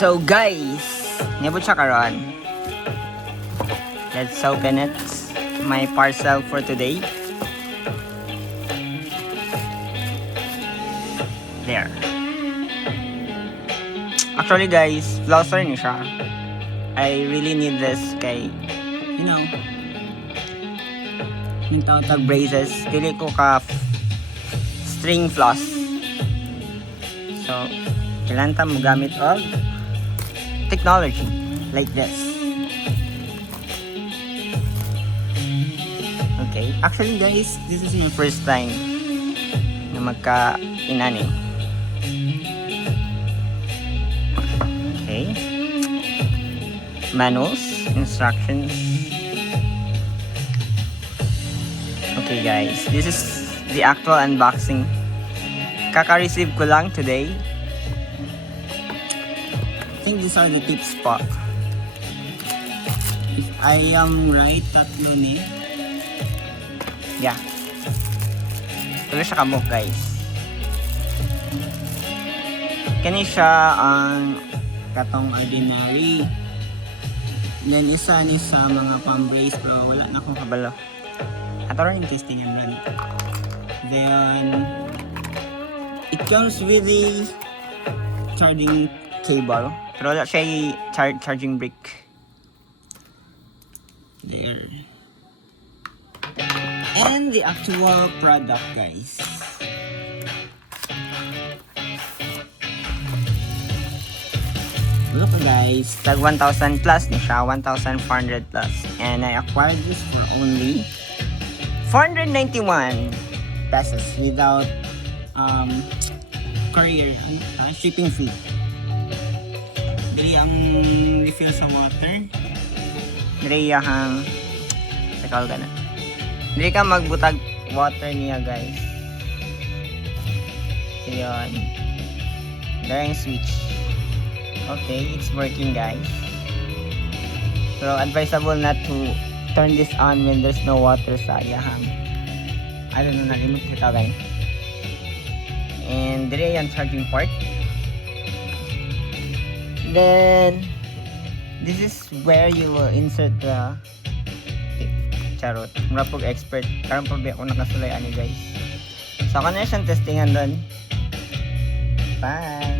So guys, nabot siya karon. Let's open it. My parcel for today. There. Actually guys, flosser ni siya. I really need this kay, you know, yung tawag braces. Dili ko ka string floss. So, kailangan ta mo gamit og technology like this. Okay, actually guys, this is my first time na magka-inani. Okay. Manuals, instructions. Okay guys, this is the actual unboxing. Kaka-receive ko lang today. I think these are the tips po. If I am right, tatlo ni. Yeah. Tuloy siya kamok guys. Kani siya ang katong ordinary. Then isa ni sa mga pang-brace pero wala na akong kabalo. Ato rin yung testing and run. Then it comes with the charging cable. Pero wala siya charging brick. There. And the actual product guys. Look guys, tag 1,000 plus ni siya, 1,400 plus. And I acquired this for only 491 pesos without courier shipping fee. Dili ang refill sa water. Dili ang sakal ka na. Dili ka magbutag water niya guys. So yun. There yung switch. Okay, it's working guys. So advisable not to turn this on when there's no water sa iyahang. I don't know, nalimot ko guys. And dire yung charging port. Then this is where you will insert the charot. Mura pog expert. Karon pa ba ako nakasulay ani guys. So ako na siyang testingan doon. Bye!